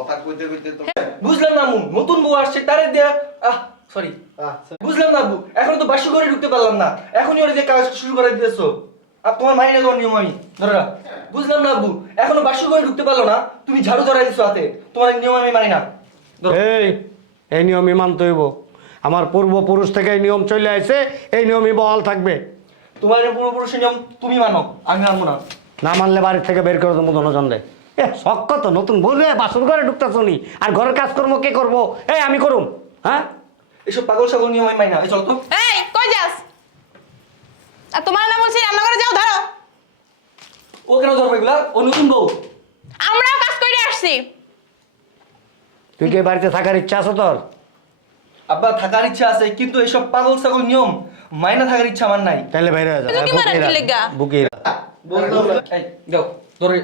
কথা কইতে কইতে তো বুঝলাম না আম্মু নতুন বউ আসছে তারে দেয়া আহ সরি বুঝলাম না আব্বু এখন তো বাসু ঘরে ঢুকতে পারলাম না এখনই ওরা যে কাজ শুরু করে দিতেছো। আর তোমার মাইনে দেওয়ার নিয়ম আমি ধরো বুঝলাম না এখনও বাসু ঘরে ঢুকতে পারল না তুমি ঝাড়ু ধরাই দিছো হাতে তোমার নিয়ম আমি মানি না। এই এই নিয়মই মানতে হইব। আমার পূর্বপুরুষ থেকে এই নিয়ম চলে আসে এই নিয়মই বহাল থাকবে। তোমার পূর্বপুরুষের নিয়ম তুমি মানো আমি মানবো না। না মানলে বাড়ির থেকে বের করে দেবো দনজনরে এ শখ কত? নতুন বলবে বাসন ঘরে ঢুকতেছ নি? আর ঘরের কাজকর্ম কে করব? এই আমি করুম হ্যাঁ? এসব পাগল সাগল নিয়ম আমি মানি না এই চলো তো। এই কই যাস? আর তোমার না বলছি রান্না করে যাও ধরো। ও কেন ধরবে এগুলা? ও নতুন বউ। আমরাও কাজ করে আসছি। তুই কি বাড়িতে থাকার ইচ্ছা আছে তোর? আব্বা থাকার ইচ্ছা আছে কিন্তু এসব পাগল সাগল নিয়ম মাইনা থাকার ইচ্ছা আমার নাই। তাহলে বাইরে যা বলতো এই যাও ধরে।